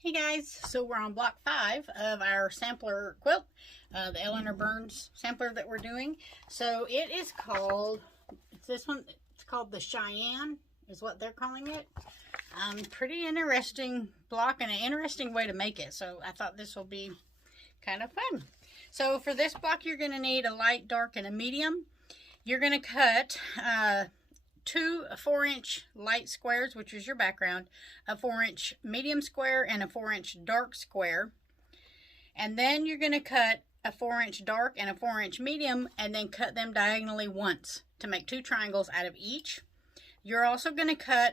Hey guys, so we're on block 5 of our sampler quilt, the Eleanor Burns sampler that we're doing. So it is called, this one, it's called the Cheyenne, is what they're calling it. Pretty interesting block and an interesting way to make it. So I thought this will be kind of fun. So for this block, you're going to need a light, dark, and a medium. You're going to cut two 4-inch light squares, which is your background, a 4-inch medium square, and a 4-inch dark square. And then you're going to cut a 4-inch dark and a 4-inch medium, and then cut them diagonally once to make 2 triangles out of each. You're also going to cut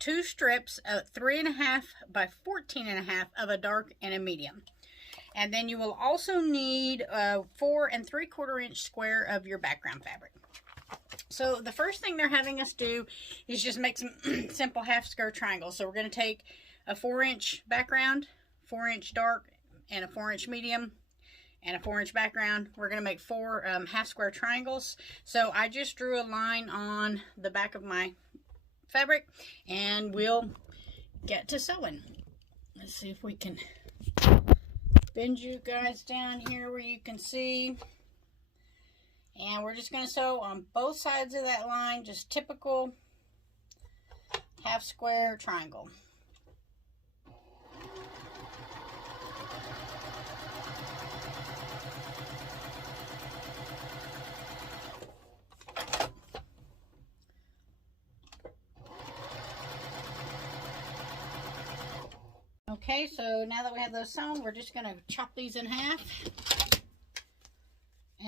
2 strips of 3.5 by 14.5 of a dark and a medium. And then you will also need a 4 3/4 inch square of your background fabric. So the first thing they're having us do is just make some simple half square triangles. So we're going to take a 4-inch background, 4-inch dark, and a 4-inch medium, and a 4-inch background. We're going to make 4 half square triangles. So I just drew a line on the back of my fabric, and we'll get to sewing. Let's see if we can bend you guys down here where you can see. And we're just going to sew on both sides of that line, just typical half square triangle. Okay, so now that we have those sewn, we're just going to chop these in half.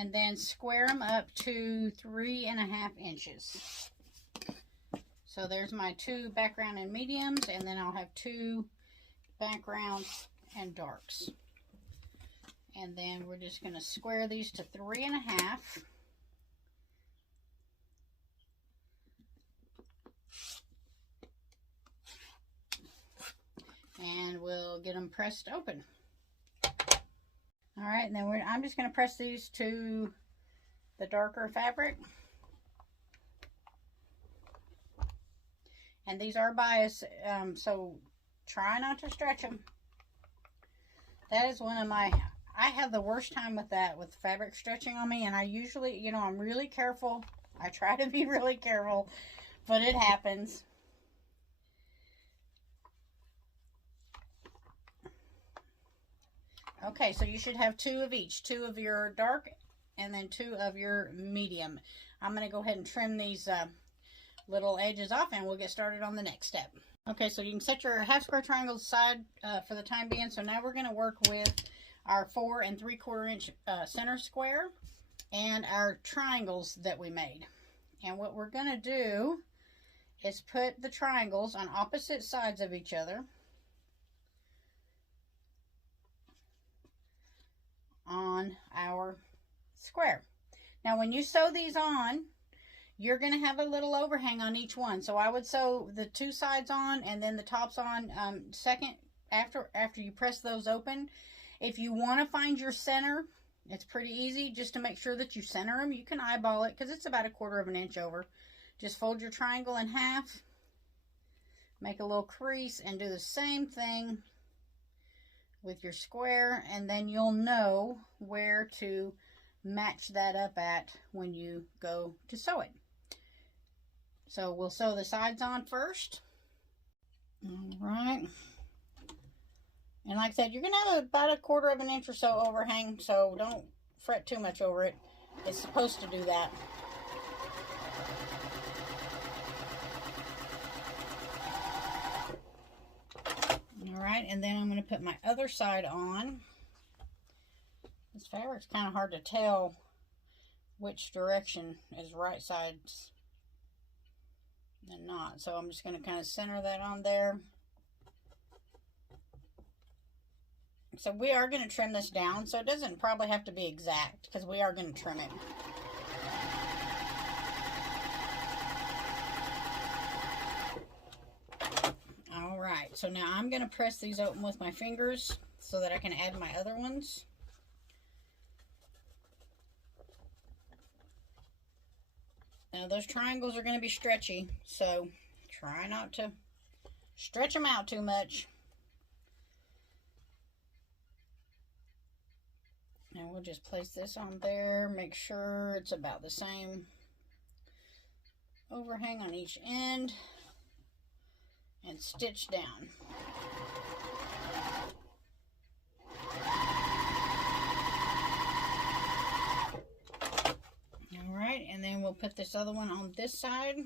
And then square them up to 3.5 inches. So there's my 2 background and mediums, and then I'll have 2 backgrounds and darks. And then we're just going to square these to 3.5. And we'll get them pressed open. All right, and then I'm just going to press these to the darker fabric. And these are bias, so try not to stretch them. That is one of I have the worst time with that, with fabric stretching on me. And I usually, I'm really careful. I try to be really careful, but it happens. Okay, so you should have 2 of each, 2 of your dark and then 2 of your medium. I'm going to go ahead and trim these little edges off, and we'll get started on the next step. Okay, so you can set your half square triangles aside for the time being. So now we're going to work with our 4 3/4 inch center square and our triangles that we made. And what we're going to do is put the triangles on opposite sides of each other on our square. Now when you sew these on, you're going to have a little overhang on each one. So I would sew the 2 sides on and then the tops on second after you press those open. If you want to find your center, it's pretty easy just to make sure that you center them. You can eyeball it because it's about 1/4 inch over. Just fold your triangle in half, make a little crease, and do the same thing with your square, and then you'll know where to match that up at when you go to sew it. So we'll sew the sides on first. All right. And like I said, you're going to have about 1/4 inch or so overhang, so don't fret too much over it. It's supposed to do that. Alright, and then I'm going to put my other side on. This fabric's kind of hard to tell which direction is right sides and not. So I'm just going to kind of center that on there. So we are going to trim this down, so it doesn't probably have to be exact because we are going to trim it. Alright, so now I'm going to press these open with my fingers so that I can add my other ones. Now those triangles are going to be stretchy, so try not to stretch them out too much. And we'll just place this on there, make sure it's about the same overhang on each end, and stitch down. All right, and then we'll put this other one on this side.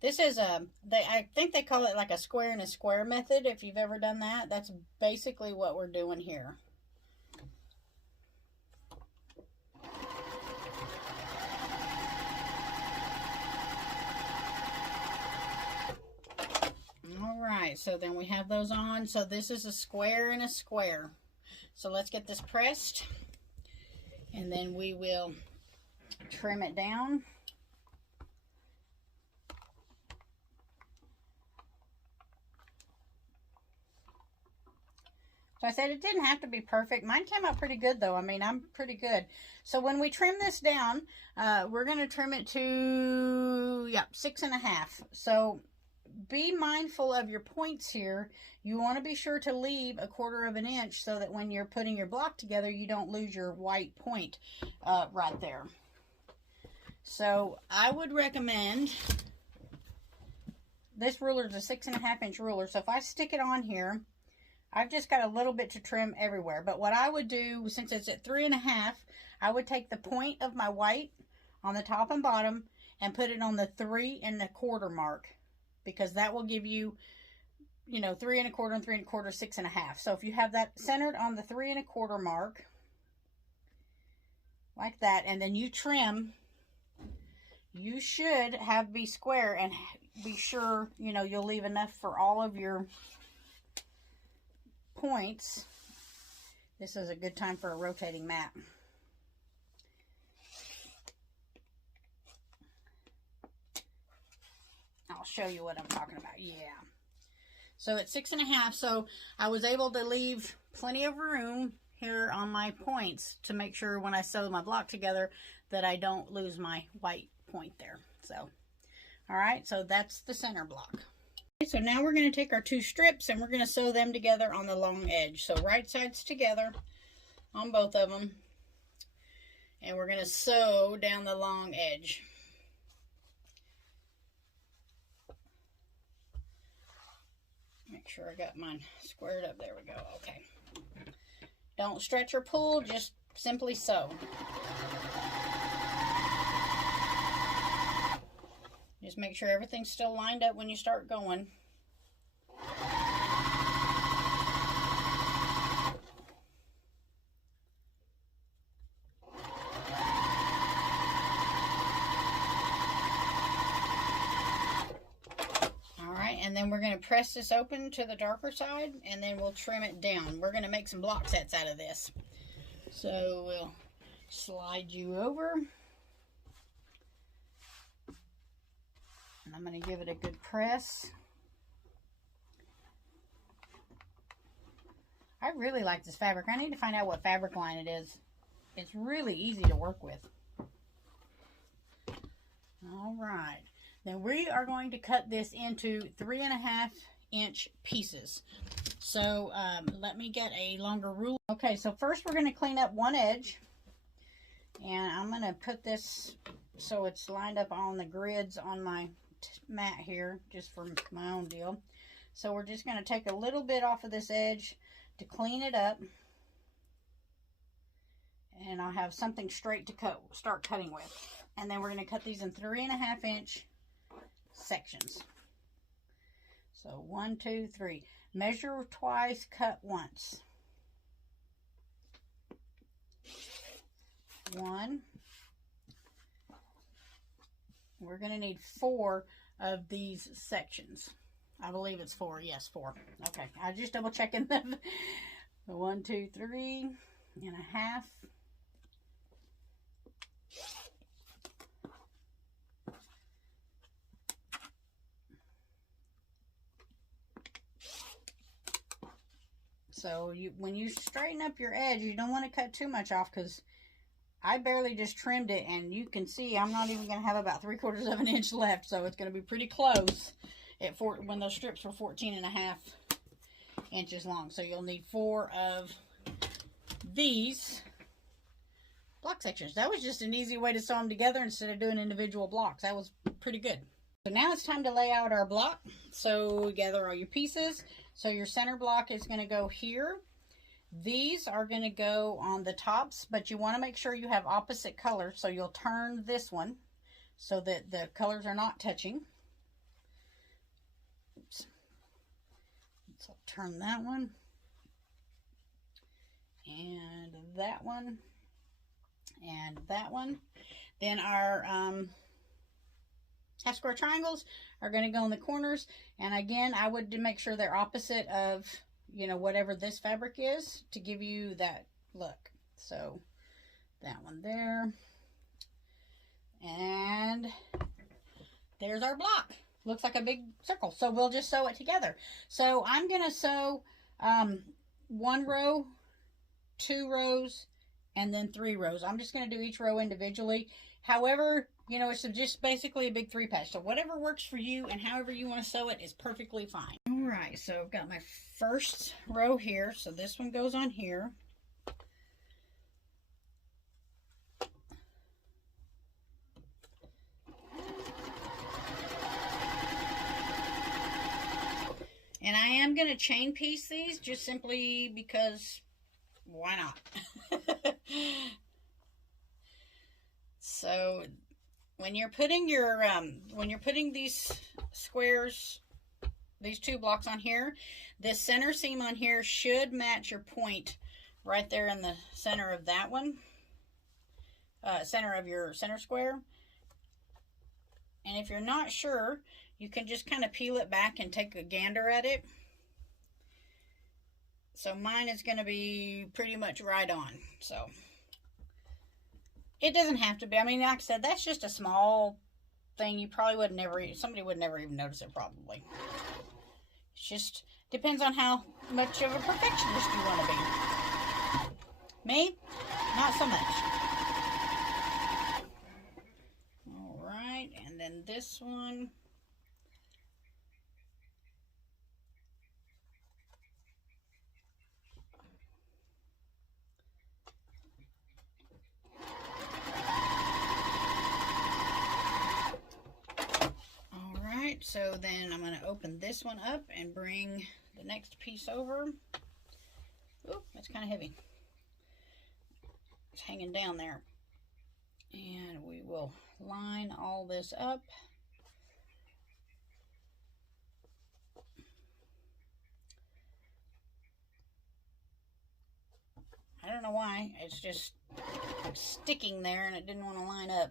This is I think they call it like a square and a square method. If you've ever done that, that's basically what we're doing here. All right, so then we have those on. So this is a square and a square. So let's get this pressed, and then we will trim it down. So I said it didn't have to be perfect. Mine came out pretty good though. I mean, I'm pretty good. So when we trim this down, we're going to trim it to, 6.5. So be mindful of your points here. You want to be sure to leave 1/4 of an inch so that when you're putting your block together, you don't lose your white point right there. So I would recommend, this ruler is a 6.5 inch ruler. So if I stick it on here, I've just got a little bit to trim everywhere. But what I would do, since it's at 3.5, I would take the point of my white on the top and bottom and put it on the 3.25 mark, because that will give you, 3.25 and 3.25, 6.5. So if you have that centered on the 3.25 mark, like that, and then you trim, you should be square, and be sure, you'll leave enough for all of your points. This is a good time for a rotating mat. I'll show you what I'm talking about. Yeah. So it's 6.5. So I was able to leave plenty of room here on my points to make sure when I sew my block together that I don't lose my white point there. So, all right. So that's the center block. So now we're going to take our 2 strips and we're going to sew them together on the long edge. So right sides together on both of them. And we're going to sew down the long edge. Make sure I got mine squared up. There we go. Okay. Don't stretch or pull, just simply sew. Just make sure everything's still lined up when you start going. Alright, and then we're going to press this open to the darker side, and then we'll trim it down. We're going to make some block sets out of this. So we'll slide you over. And I'm going to give it a good press. I really like this fabric. I need to find out what fabric line it is. It's really easy to work with. All right. Then we are going to cut this into 3.5 inch pieces. So let me get a longer ruler. Okay, so first we're going to clean up one edge. And I'm going to put this so it's lined up on the grids on my mat here, just for my own deal. So we're just going to take a little bit off of this edge to clean it up, and I'll have something straight to start cutting with. And then we're going to cut these in 3.5 inch sections. So 1, 2, 3. Measure twice, cut once. 1. We're going to need 4 of these sections. I believe it's 4. Yes, 4. Okay, I just double checking them. 1, 2, 3.5. So when you straighten up your edge, you don't want to cut too much off, because I barely just trimmed it, and you can see I'm not even going to have about 3/4 of an inch left, so it's going to be pretty close at when those strips were 14.5 inches long. So you'll need 4 of these block sections. That was just an easy way to sew them together instead of doing individual blocks. That was pretty good. So now it's time to lay out our block. So gather all your pieces. So your center block is going to go here. These are going to go on the tops, but you want to make sure you have opposite colors. So you'll turn this one so that the colors are not touching. Oops. So turn that one. And that one. And that one. Then our half square triangles are going to go in the corners. And again, I would make sure they're opposite of, you know, whatever this fabric is to give you that look. So that one there. And there's our block. Looks like a big circle. So we'll just sew it together. So I'm going to sew 1 row, 2 rows, and then 3 rows. I'm just going to do each row individually. However, you know, it's just basically a big 3 patch. So whatever works for you and however you want to sew it is perfectly fine. All right, so I've got my first row here. So this one goes on here. And I am going to chain piece these just simply because why not? So when you're putting your these squares, these 2 blocks on here, this center seam on here should match your point right there in the center of that one, center of your center square. And if you're not sure, you can just kind of peel it back and take a gander at it. So mine is going to be pretty much right on. So it doesn't have to be. I mean, like I said, that's just a small thing. You probably would never, somebody would never even notice it probably. It just depends on how much of a perfectionist you want to be. Me? Not so much. All right, and then this one. So then I'm going to open this one up and bring the next piece over. Ooh, that's kind of heavy. It's hanging down there. And we will line all this up. I don't know why. It's just sticking there and it didn't want to line up.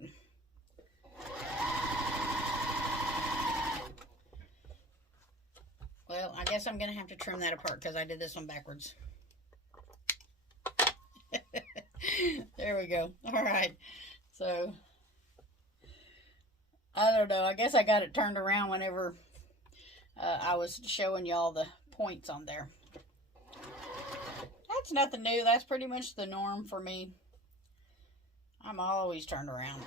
Well, I guess I'm going to have to trim that apart because I did this one backwards. There we go. All right. So, I don't know. I guess I got it turned around whenever I was showing y'all the points on there. That's nothing new. That's pretty much the norm for me. I'm always turned around.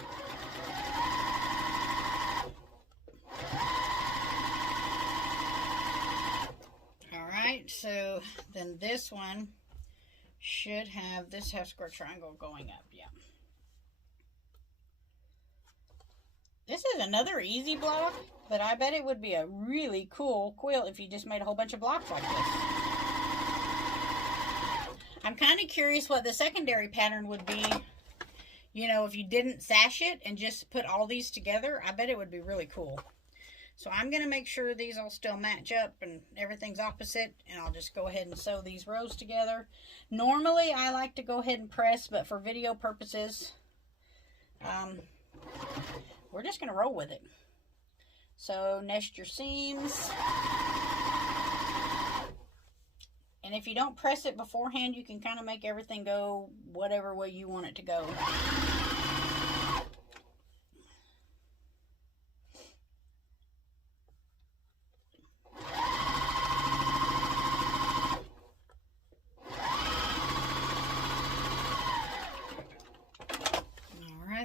So then this one should have this half square triangle going up. Yeah. This is another easy block, but I bet it would be a really cool quilt if you just made a whole bunch of blocks like this. I'm kind of curious what the secondary pattern would be, you know, if you didn't sash it and just put all these together. I bet it would be really cool. So I'm going to make sure these all still match up and everything's opposite, and I'll just go ahead and sew these rows together. Normally, I like to go ahead and press, but for video purposes, we're just going to roll with it. So nest your seams. And if you don't press it beforehand, you can kind of make everything go whatever way you want it to go.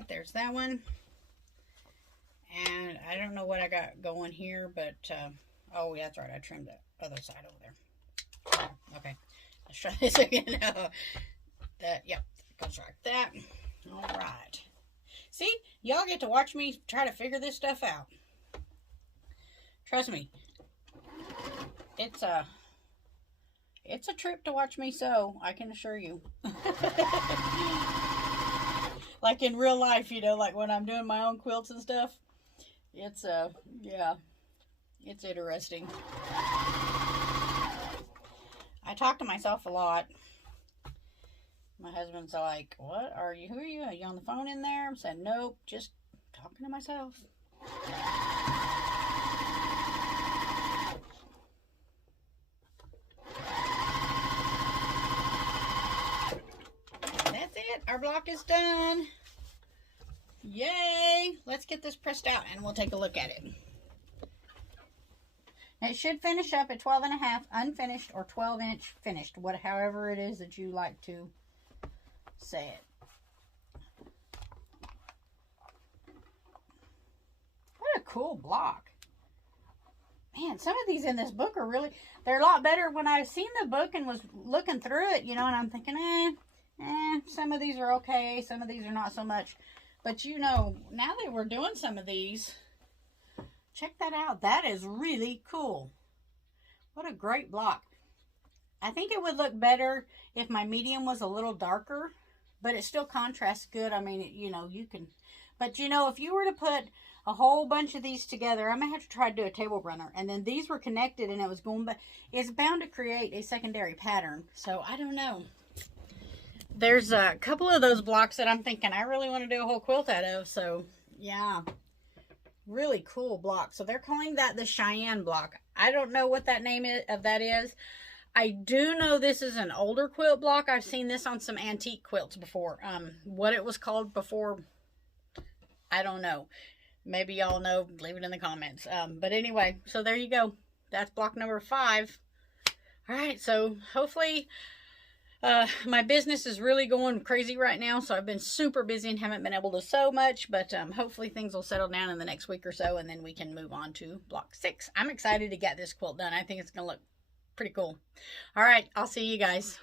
There's that one. And I don't know what I got going here, but oh, that's right, I trimmed the other side over there. Okay, let's try this again. that, yep, goes like that. All right. See, y'all get to watch me try to figure this stuff out. Trust me, it's a trip to watch me sew, I can assure you. Like in real life, you know, like when I'm doing my own quilts and stuff. It's, yeah, it's interesting. I talk to myself a lot. My husband's like, what are you, who are you? Are you on the phone in there? I'm saying, nope, just talking to myself. That's it. Our block is done. Yay! Let's get this pressed out and we'll take a look at it. Now it should finish up at 12.5 unfinished or 12-inch finished, however it is that you like to say it. What a cool block. Man, some of these in this book are really, they're a lot better. When I've seen the book and was looking through it, you know, and I'm thinking, some of these are okay, some of these are not so much. But you know, now that we're doing some of these, check that out. That is really cool. What a great block. I think it would look better if my medium was a little darker, but it still contrasts good. I mean, you know, you can, but you know, if you were to put a whole bunch of these together, I might have to try to do a table runner, and then these were connected and it was going, but it's bound to create a secondary pattern. So I don't know. There's a couple of those blocks that I'm thinking I really want to do a whole quilt out of. So yeah, really cool block. So they're calling that the Cheyenne block. I don't know what that name of that is. I do know this is an older quilt block. I've seen this on some antique quilts before. What it was called before, I don't know. Maybe y'all know, leave it in the comments. But anyway, so there you go. That's block number 5. All right, so hopefully my business is really going crazy right now, so I've been super busy and haven't been able to sew much, but hopefully things will settle down in the next week or so, and then we can move on to block 6. I'm excited to get this quilt done. I think it's going to look pretty cool. All right, I'll see you guys.